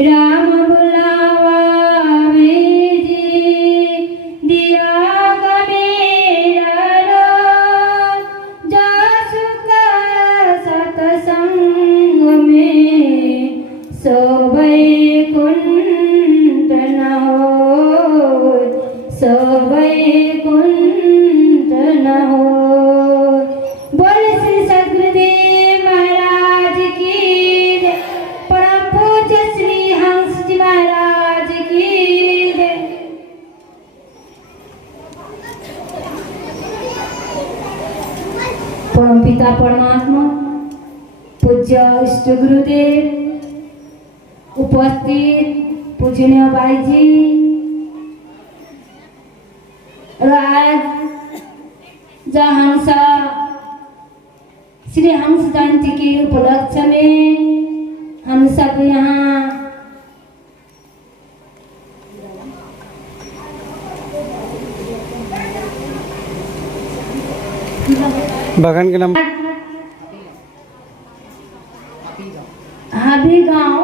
राम बुलावा भेजी दिया मेरा रोज जासु का सतसंग में सोबै कुंठ न हो सोबै कुंठ न हो। बोल श्री सद्गुरुदेव महाराज की जय। परम पूज्य श्री हंस जी महाराज की जय। परम पिता परमात्मा पूज्य इष्ट गुरुदेव उपस्थित पूजनीय भाई जी राज हंस श्री हंस जयंती के उपलक्ष्य में हम सब यहाँ बागान के नाम हाबी गाँव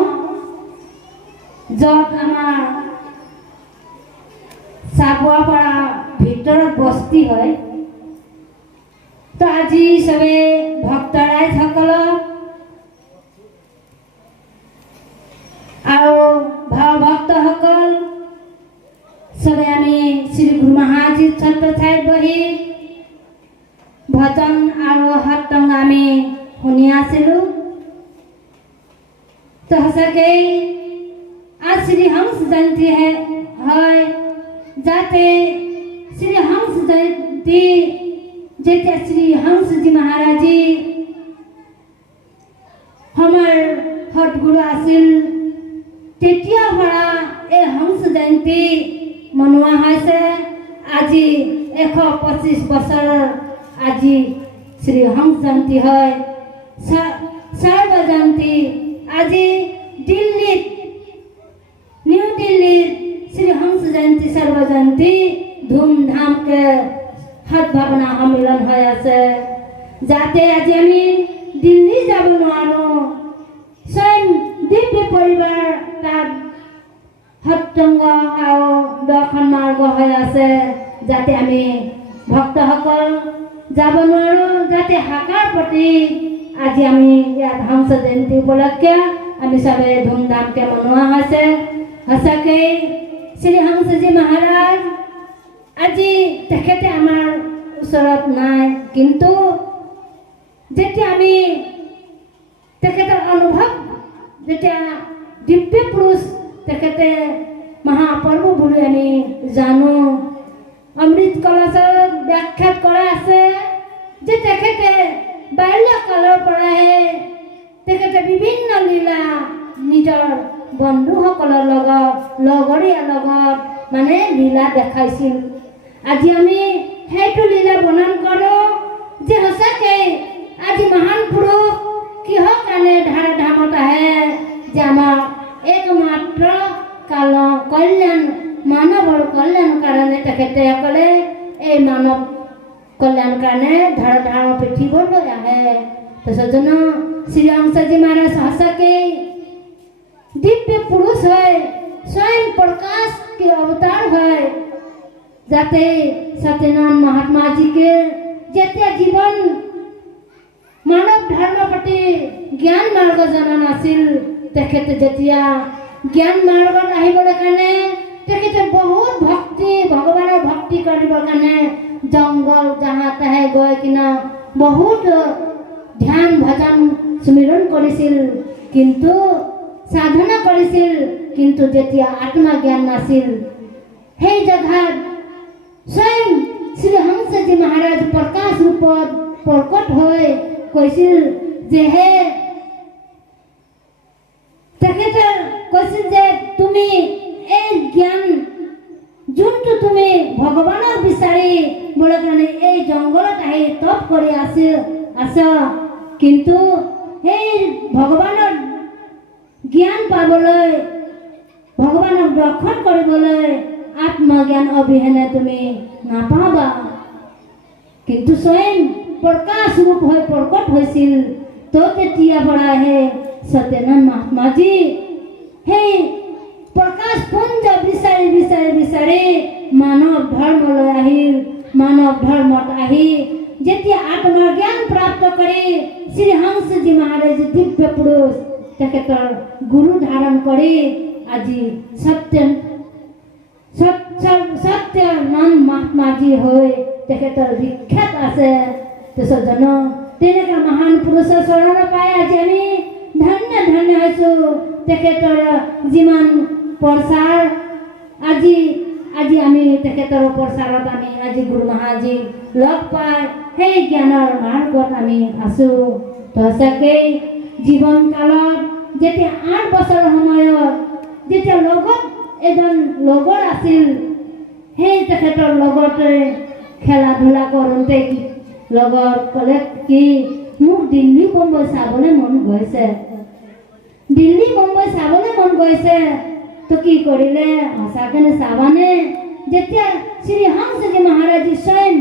जब आमार सापुआपाड़ा भीतर बस्ती है तो আজি सबे भक्तराय सकल और भाव भक्त सकल सबे आमी श्री गुरु महाराज छत्र छाई बही भजन और हट्टंग आमी शुनी आसिलु। तो सके आज श्री हंस जयंती है जाते श्री हंस जयंती जेते श्री हंस जी महाराज जी हमार हट गुरु आसिल तेतिया भरा ए हंस जयंती मनुआ है আজি 125 बছर আজি श्री हंस जयंती है सर्व जयंती আজি दिल्ली न्यू दिल्ली श्री हंस जयंती सर्व जयंती धूमधाम के हद भावना सम्मिलन है आसे जाते आज आमी दिल्ली যাব নোৱাৰো स्वयं दिव्य परिवार তাত हट्टंग और दर्शन मार्ग है आसे जाते आमी भक्तসকল যাব নোৱাৰো जाते हाकार प्रति आज आमी ইয়াত हंस जयंती उपलक्षे आमी सबे धूमधाम के मनोआ है सके श्री हंस जी महाराज আজি तेखेते आमार उसरत नाय किन्तु जेतिया आमी तेखेतर अनुभव जेतिया दिव्य पुरुष तेखेते महाप्रभु बुली आमी जानो अमृत कलशर व्याख्या करा आछे जे तेखेते बाल्यकाলৰ পৰাই तेखेते विभिन्न लीला निजर बन्धुসকলৰ লগত লগৰীয়া লগত माने लीला देखाइছিল। আজি আমি সেইটো লীলা বৰ্ণন কৰো যে সঁচাকে আজি महान पुरुष কিহৰ কাৰণে ধাৰা ধামত আহে যে আমাৰ একমাত্ৰ কল্যাণ মানৱৰ কল্যাণ কাৰণে তেখেতে অকলে এই মানৱ কল্যাণ কাৰণে ধাৰা ধাম পৃথিৱীলৈ আহে। তো সজন শ্ৰী হংসজী महाराज সঁচাকে दिव्य पुरुष है स्वयं प्रकाश के अवतार है जाते सत्यनारायण महात्मा जी के जेतिया जीवन मानव धर्म प्रति ज्ञान मार्ग जना नासिल तेखेते जेतिया ज्ञान मार्ग आहिबर কাৰণে तेखेते बहुत भक्ति भगवाনৰ भक्ति কৰিবৰ কাৰণে जंगल जहाँ तहे गए किना बहुत ध्यान भजन सुमिरन কৰিছিল किंतु साधना কৰিছিল किंतु जेतिया आत्मा ज्ञान नासिल हे जगह स्वयं श्री हंस जी महाराज प्रकाश रूपत प्रकट होय কৈছিল जे हे तेखेते কৈছিল जे তুমি এই জ্ঞান যোনটো তুমি ভগৱানৰ বিচাৰি বলে কাৰণে এই জংগলত আহি তপ কৰি আছা কিন্তু এই ভগৱানৰ ज्ञान पाবলৈ भगवानक दर्शन কৰিবলৈ आत्मज्ञान अभिहने तुम्हें नापाबा किंतु स्वयं प्रकाश रूप हो प्रकट होइছিল तो तेतिया बड़ा है सत्यनारायण महात्मा जी সেই প্ৰকাশ পুঞ্জ বিচাৰি বিচাৰি বিচাৰি মানৱ ধৰ্মলৈ আহিল। মানৱ ধৰ্মত আহি যেতিয়া আত্মাৰ জ্ঞান প্ৰাপ্ত কৰি শ্ৰী হংসজী মহাৰাজ দিব্য পুৰুষ তেখেতৰ গুৰু ধাৰণ কৰি আজি সত্যমান মহাত্মাজী হৈ তেখেতৰ বিখ্যাত আছে। তাৰপিছত জানো তেনেকুৱা মহান পুৰুষৰ চৰণ পাই আজি আমি ধন্য ধন্য হৈছোঁ। তেখেতৰ যিমান প্ৰচাৰ আজি আমি তেখেতৰ প্ৰচাৰত আমি আজি গুৰু মহাৰাজীক লগ পাই সেই জ্ঞানৰ মাৰ্গত আমি আছোঁ। তো সঁচাকেই জীৱন কালত যেতিয়া 8 বছৰ সময়ত যেতিয়া লগত এজন লগৰ আছিল, সেই তেখেতৰ লগতে খেলা ধূলা কৰোঁতে কি লগৰ ক'লে কি মোক দিল্লী মুম্বাই চাবলৈ মন গৈছে, দিল্লী মুম্বাই চাবলৈ মন গৈছে। তো কি কৰিলে সঁচাকৈ চাবানে? যেতিয়া শ্ৰী হংসজী মহাৰাজী স্বয়ং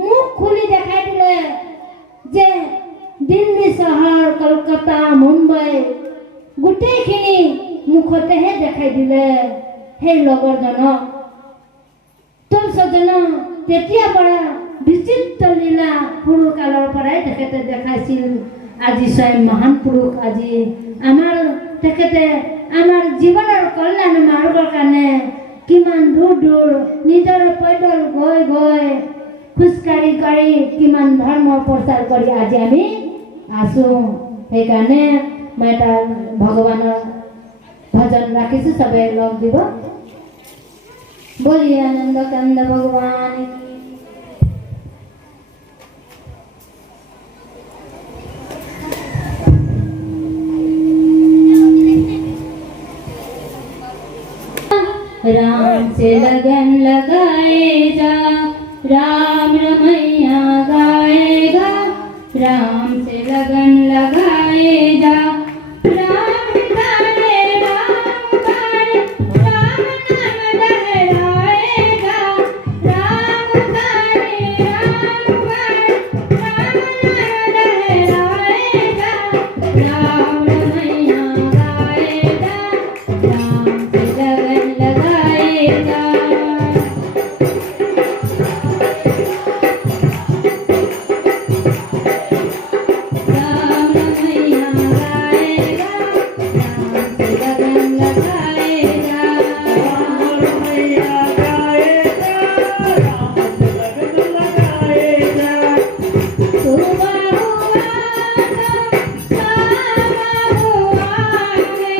মুখ খুলি দেখাই দিলে যে দিল্লী চহৰ, কলকাতা, মুম্বাই গোটেইখিনি মুখতেহে দেখাই দিলে সেই লগৰজনক। তাৰপিছতজনক তেতিয়াৰ পৰা বিচিত্ৰ লীলা সৰুকালৰ পৰাই তেখেতে দেখাইছিল। আজি স্বয়ং মহান পুৰুষ আজি তেখেতে আমাৰ জীৱনৰ কল্যাণ মাৰ্গৰ কাৰণে কিমান দূৰ দূৰ নিজৰ পৈদল গৈ গৈ খোজকাঢ়ি কাঢ়ি কিমান ধৰ্ম প্ৰচাৰ কৰি আজি আমি আছোঁ। সেইকাৰণে মই এটা ভগৱানৰ ভজন ৰাখিছোঁ, চবে লগ দিব। बोलिए आनंद कंद भगवान की। राम से लगन लगाए जा, राम रमैया गाएगा। राम से लगन लगाए जा, राम गाने राम गाने, राम नाम लहराएगा। राम गाने राम गाने, राम नाम लहराएगा। राम रमैया गाएगा, राम से लगन लगाएगा। राम रमैया गाएगा, राम से लगन लगाएगा। राम रमैया गाएगा, राम से लगन लगाएगा। सुबह हुआ तो सारा हुआ है,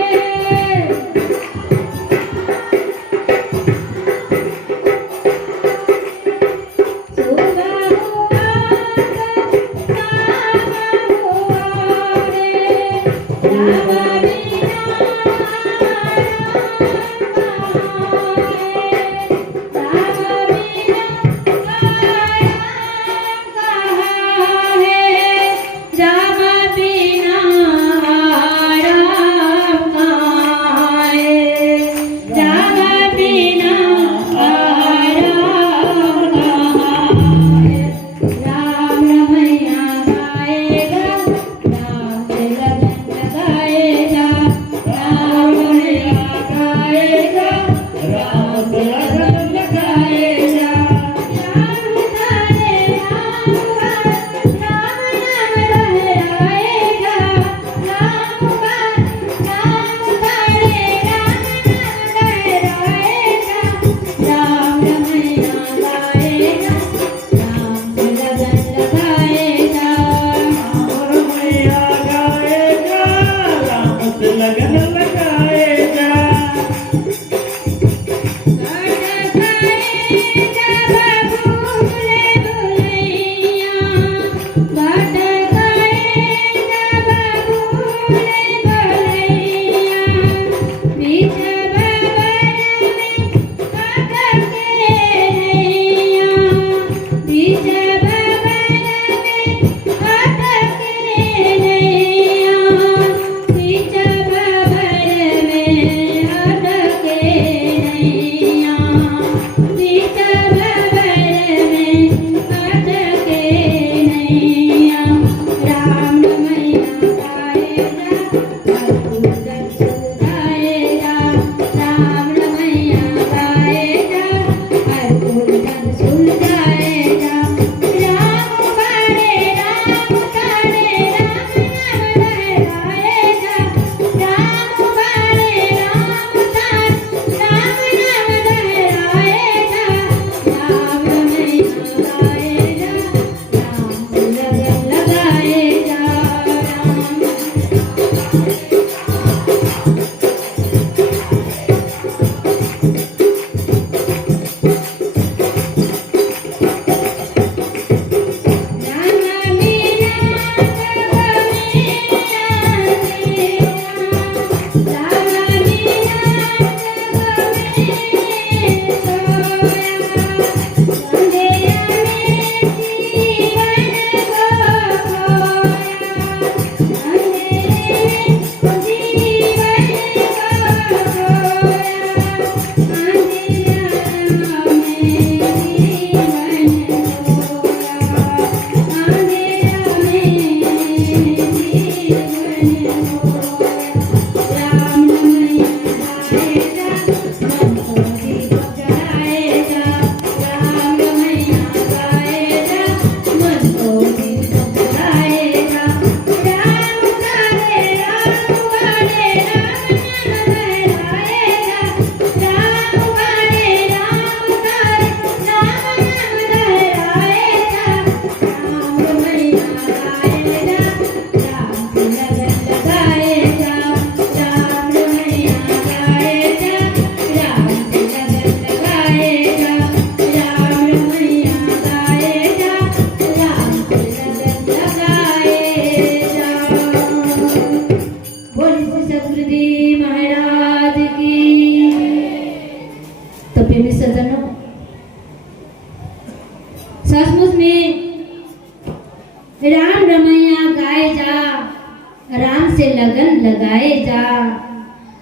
लगाए जा।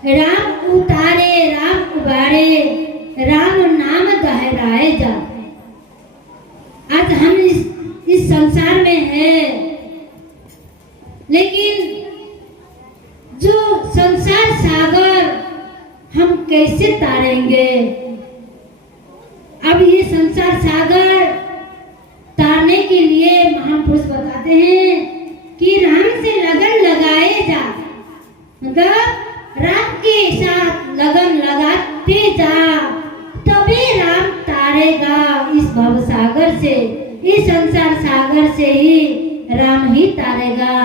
राम उतारे राम उबारे, राम नाम दोहराए जा। आज हम इस संसार में हैं, लेकिन जो संसार सागर हम कैसे तारेंगे? अब ये संसार सागर तारने के लिए महापुरुष बताते हैं कि राम से लगन लगाए जा। मतलब राम के साथ लगन लगाते जा, तभी राम तारेगा इस भव सागर से, इस संसार सागर से ही राम ही तारेगा।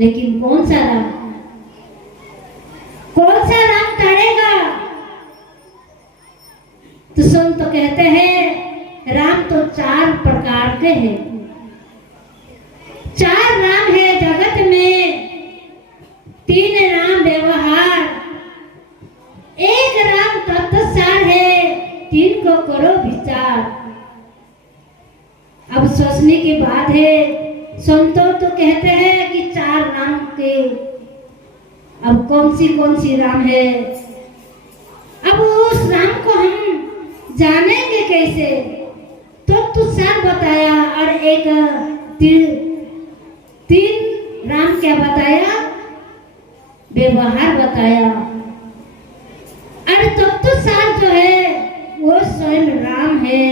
लेकिन कौन सा राम? कौन सा राम तारेगा? तो संत तो कहते हैं राम तो 4 प्रकार के हैं। 4 राम है जगत में, 3 राम व्यवहार, 1 राम तत्वसार है, 3 को करो विचार। अब सोचने की बात है, संतों तो कहते हैं कि 4 राम के। अब कौन सी राम है? अब उस राम को हम जानेंगे कैसे? तो सार बताया और एक 3 राम क्या बताया? व्यवहार बताया। और तो सार जो है वो स्वयं राम है,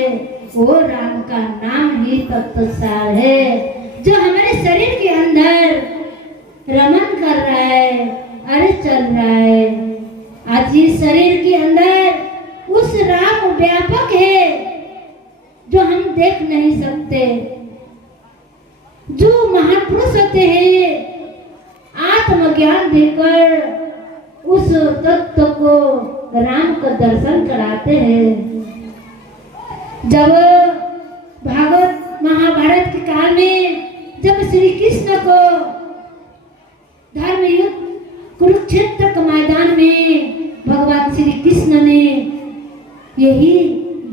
वो राम का नाम ही तत्वसार है, जो हमारे शरीर के अंदर रमन कर रहा है, अरे चल रहा है। आज इस शरीर के अंदर उस राम व्यापक है जो हम देख नहीं सकते। जो महापुरुष होते हैं आत्मज्ञान देकर उस तत्व को, राम का दर्शन कराते हैं। जब भागवत महाभारत के काल में जब श्री कृष्ण को धर्म युद्ध कुरुक्षेत्र के मैदान में भगवान श्री कृष्ण ने यही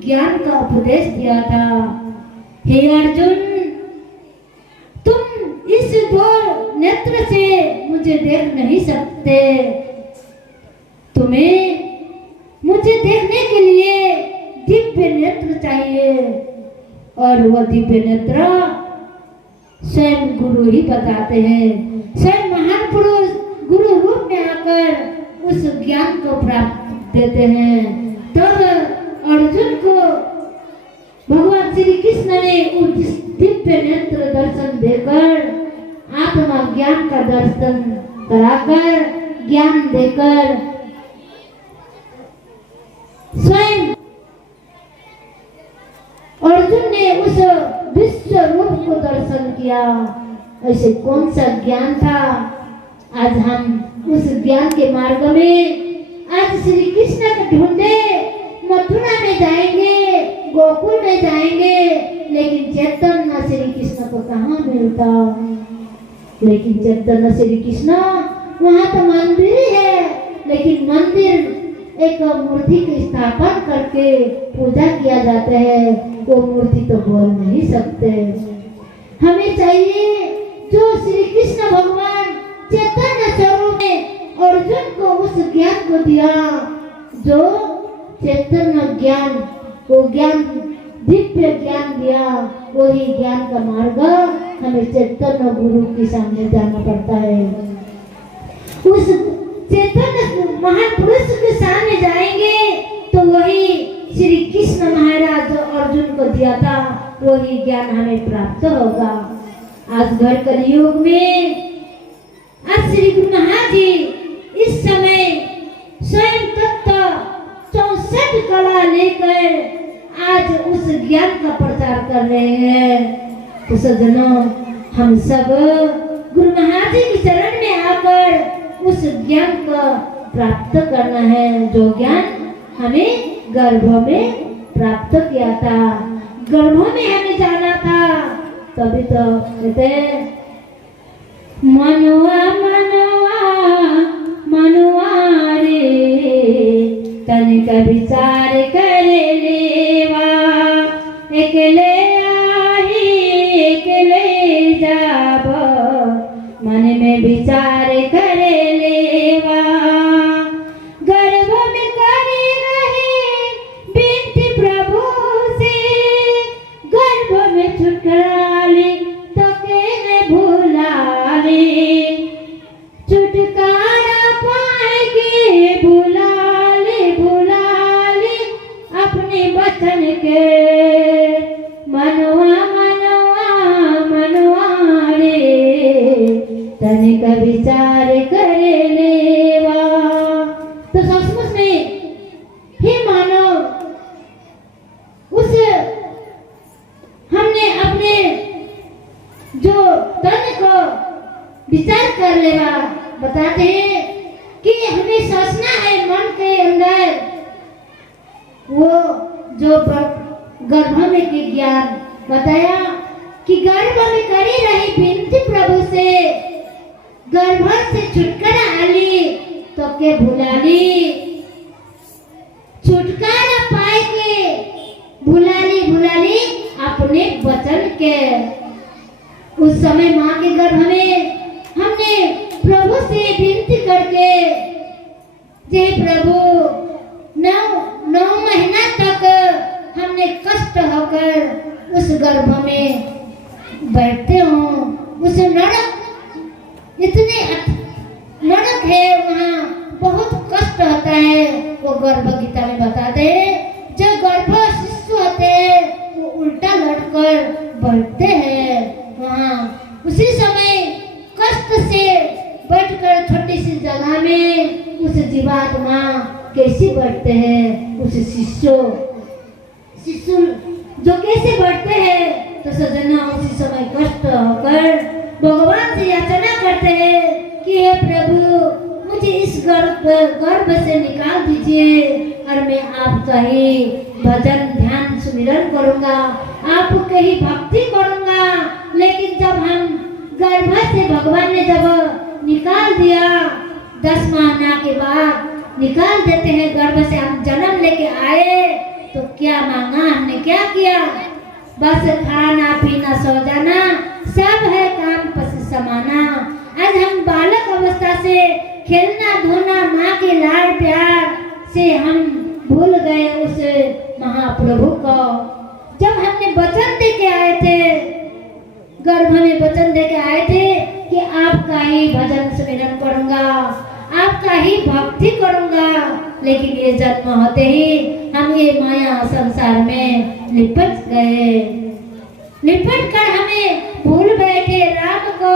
ज्ञान का उपदेश दिया था, हे अर्जुन, तुम इस 2 नेत्र से मुझे देख नहीं सकते, तुम्हें मुझे देखने के लिए दिव्य नेत्र चाहिए। और वह दिव्य नेत्र स्वयं गुरु ही बताते हैं। स्वयं महान पुरुष गुरु रूप में आकर उस ज्ञान को प्राप्त देते हैं। तब अर्जुन को भगवान श्री कृष्ण ने उस दिव्य नेत्र दर्शन देकर आत्मा ज्ञान का दर्शन कराकर ज्ञान देकर स्वयं अर्जुन ने उस विश्व रूप को दर्शन किया। ऐसे कौन सा ज्ञान था? आज हम उस ज्ञान के मार्ग में आज श्री कृष्ण को ढूंढे, मथुरा में जाएंगे, गोकुल में जाएंगे, लेकिन चैतन्य श्री कृष्ण को कहाँ मिलता? लेकिन चैतन्य श्री कृष्ण वहाँ तो मंदिर है, लेकिन मंदिर एक मूर्ति की स्थापना करके पूजा किया जाता है, वो मूर्ति तो बोल नहीं सकते। हमें चाहिए जो श्री कृष्ण भगवान चैतन्य स्वरूप में अर्जुन को उस ज्ञान को दिया, जो चैतन्य ज्ञान, वो ज्ञान दिव्य ज्ञान दिया, वही ज्ञान का मार्ग हमें चैतन्य गुरु के सामने जाना पड़ता है। उस चैतन्य महान पुरुष के सामने जाएंगे तो वही श्री कृष्ण महाराज जो अर्जुन को दिया था वही ज्ञान हमें प्राप्त होगा। आज घर कलयुग में आज श्री गुरु महाराज जी इस समय स्वयं तत्व 64 कला लेकर आज उस ज्ञान का प्रचार कर रहे हैं। तो सज्जनों, हम सब गुरु महाराज जी के चरण में आकर उस ज्ञान को प्राप्त करना है, जो ज्ञान हमें गर्भ में प्राप्त किया था, गर्भों में हमें जाना था। तभी तो कहते मनुआ मनुआ मनुआ रे, तनिक विचार करे लेवा, एकले आही एकले जाब, मन में विचार करे ले बचन के मनवा मनवा मनवा रे तनिक विचार करे लेवा। तो सचमुच में हे मानव, उस हमने अपने जो तन को विचार कर लेवा। बताते हैं कि हमें सोचना है मन के अंदर वो जो गर्भ में के ज्ञान बताया कि गर्भ में करी रही विनती प्रभु से, गर्भ से छुटकारा आली तो के भुलाली, छुटकारा पाए के भुलाली भुलाली अपने वचन के। उस समय माँ के गर्भ में हमने प्रभु से विनती करके, जे प्रभु 9 महीना तक हमने कष्ट होकर उस गर्भ में बैठते हो। उस नरक इतने नरक है, वहाँ बहुत कष्ट होता है। वो गर्भ गीता में बताते हैं, जो गर्भ शिशु होते हैं वो उल्टा लटकर बैठते हैं वहाँ। उसी समय कष्ट से बैठकर छोटी सी जगह में उस जीवात्मा कैसे बैठते हैं, उस शिशु जो कैसे बैठते हैं। तो सजना उसी समय कष्ट होकर भगवान से याचना करते हैं कि हे प्रभु मुझे इस गर्भ से निकाल दीजिए और मैं आपका ही भजन ध्यान सुमिरन करूंगा, आपके ही भक्ति करूंगा। लेकिन जब हम गर्भ से भगवान ने जब निकाल दिया, 10 महीना के बाद निकाल देते हैं गर्भ से, हम जन्म लेके आए तो क्या मांगा हमने, क्या किया? बस खाना पीना सो जाना सब है काम पस समाना। आज हम बालक अवस्था से खेलना धोना माँ के लाड प्यार से हम भूल गए उस महाप्रभु को। जब हमने वचन दे के आए थे, गर्भ में वचन दे के आए थे कि आपका ही भजन सुमिरन करूंगा, आपका ही भक्ति करूंगा, लेकिन ये जन्म होते ही हम ये माया संसार में लिपट गए। लिपट कर हमें भूल बैठे राम को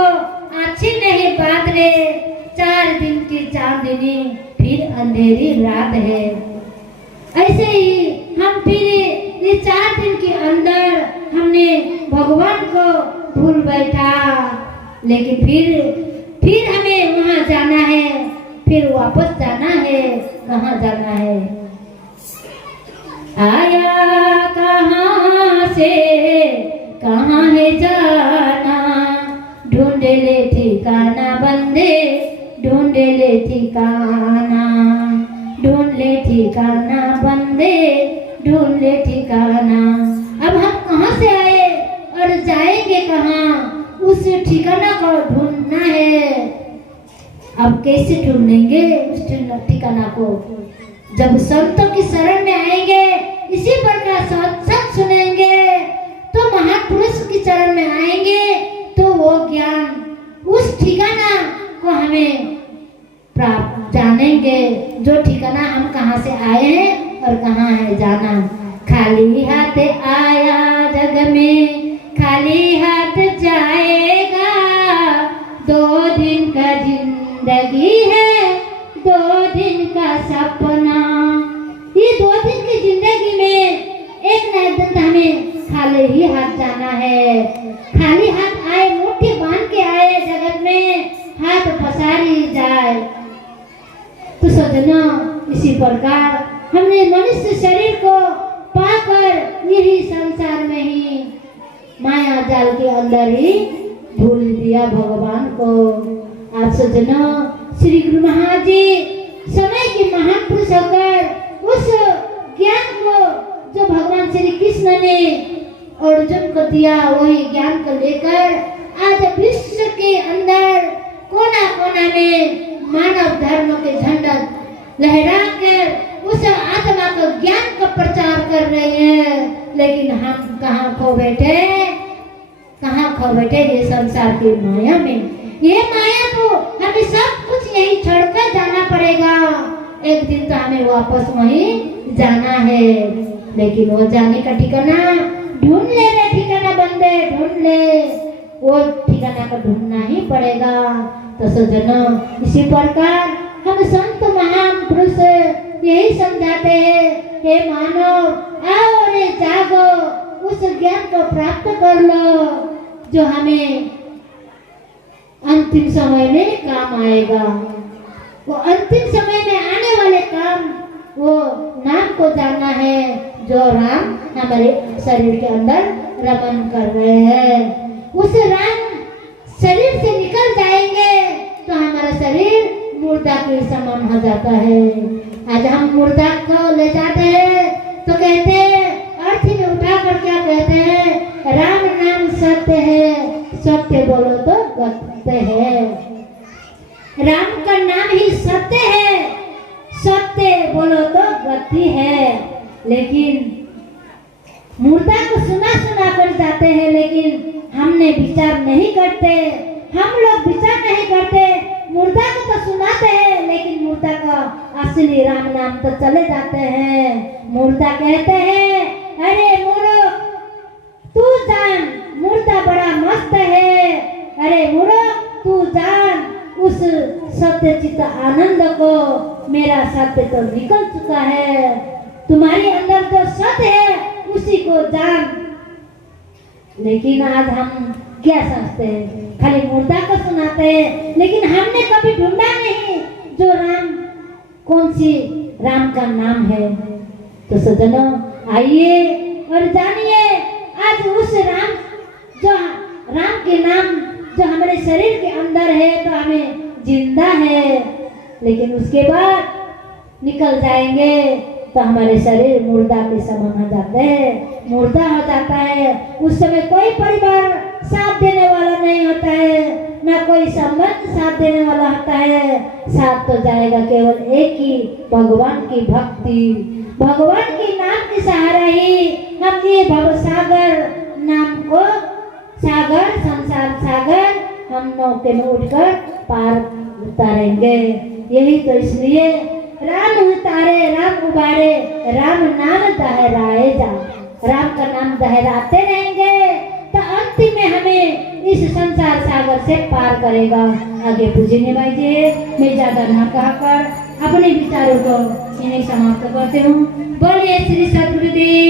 अच्छी नहीं बात रे, 4 दिन की चांदनी फिर अंधेरी रात है। ऐसे ही हम फिर ये 4 दिन के अंदर हमने भगवान को भूल बैठा, लेकिन फिर हमें वहाँ जाना है, फिर वापस जाना है। कहाँ जाना है? आया कहाँ से कहाँ है जाना, ढूंढ ले ठिकाना बंदे, ढूंढ ले ठिकाना, ढूंढ ले ठिकाना बंदे, ढूंढ ले ठिकाना। अब हम कहाँ से आए और जाएंगे कहाँ? उस ठिकाना को ढूंढना है। अब कैसे ढूंढेंगे उस ठिकाना को? जब संतों की शरण में आएंगे, इसी प्रकार सत्संग सुनेंगे, तो महापुरुष की शरण में आएंगे, तो वो ज्ञान उस ठिकाना को हमें प्राप्त जानेंगे, जो ठिकाना हम कहाँ से आए हैं और कहाँ है जाना। खाली हाथ आया जग में, खाली हाथ जाएगा, 2 दिन का जिंदगी है, 2 दिन का सपना। ये 2 दिन की जिंदगी में एक न एक दिन हमें खाली ही हाथ जाना है। खाली हाथ आए, मुट्ठी बांध के आए जगत में, हाथ पसारी जाए। तो सजना इसी प्रकार हमने मनुष्य शरीर को पाकर यही संसार में ही माया जाल के अंदर ही भूल दिया भगवान को। आज सजना श्री गुरु महाराज जी समय के महान पुरुष होकर उस ज्ञान को जो भगवान श्री कृष्ण ने अर्जुन को दिया, वही ज्ञान को लेकर आज विश्व के अंदर कोना कोना में मानव धर्म के झंडा लहरा कर उस आत्मा को ज्ञान का प्रचार कर रहे हैं। लेकिन हम कहाँ खो बैठे, कहाँ खो बैठे ये संसार की माया में। ये माया को हमें सब कुछ यही छोड़कर जाना पड़ेगा। एक दिन तो हमें वापस वहीं जाना है, लेकिन वो जाने का ठिकाना ढूंढ ले रे ठिकाना बंदे, ढूंढ ले, वो ठिकाना को ढूंढना ही पड़ेगा। तो सज्जनों, इसी प्रकार हम संत महान पुरुष यही समझाते हैं, हे मानव आओ रे जागो, उस ज्ञान को प्राप्त कर लो जो हमें अंतिम समय में काम आएगा। वो अंतिम समय में आने वाले काम, वो नाम को जानना है जो राम हमारे शरीर के अंदर रमन कर रहे हैं। उस राम शरीर से निकल जाएंगे तो हमारा शरीर मुर्दा के समान हो जाता है। आज हम मुर्दा को ले जाते हैं तो कहते हैं, अर्थी में उठा कर क्या कहते हैं, राम नाम सत्य है, सत्य बोलो तो सत्य है। राम का नाम ही सत्य है, सत्य बोलो तो गति है। लेकिन मुर्दा को सुना सुना कर जाते हैं, लेकिन हमने विचार नहीं करते। हम लोग विचार नहीं करते, मुर्दा को तो सुनाते हैं, लेकिन मुर्दा का असली राम नाम तो चले जाते हैं। मुर्दा कहते हैं, अरे मूर्ख तू जान, मुर्दा बड़ा मस्त है, अरे मूर्ख तू जान उस सत्य चित्त आनंद को, मेरा सत्य तो निकल चुका है, तुम्हारे अंदर जो सत्य है उसी को जान। लेकिन आज हम क्या समझते हैं, खाली मुर्दा को सुनाते हैं, लेकिन हमने कभी ढूंढा नहीं जो राम कौन सी राम का नाम है। तो सज्जनों, आइए और जानिए आज उस राम, जो राम के नाम जो हमारे शरीर के अंदर है तो हमें जिंदा है, लेकिन उसके बाद निकल जाएंगे तो हमारे शरीर मुर्दा के समान हो जाते हैं, मुर्दा हो जाता है। उस समय कोई परिवार साथ देने वाला नहीं होता है, ना कोई संबंध साथ देने वाला होता है। साथ तो जाएगा केवल एक ही, भगवान की भक्ति, भगवान की नाम के सहारा ही हम ये भव सागर नाम को, सागर संसार सागर हम नौके में उठकर पार उतारेंगे। यही तो इसलिए राम उतारे राम उबारे, राम नाम दहराए जा, राम का नाम दहराते रहेंगे तो अंतिम में हमें इस संसार सागर से पार करेगा। आगे पूजनीय भाई जी, मैं ज्यादा ना कहकर अपने विचारों को इन्हें समाप्त करते हूँ। बोलिए श्री सतगुरुदेव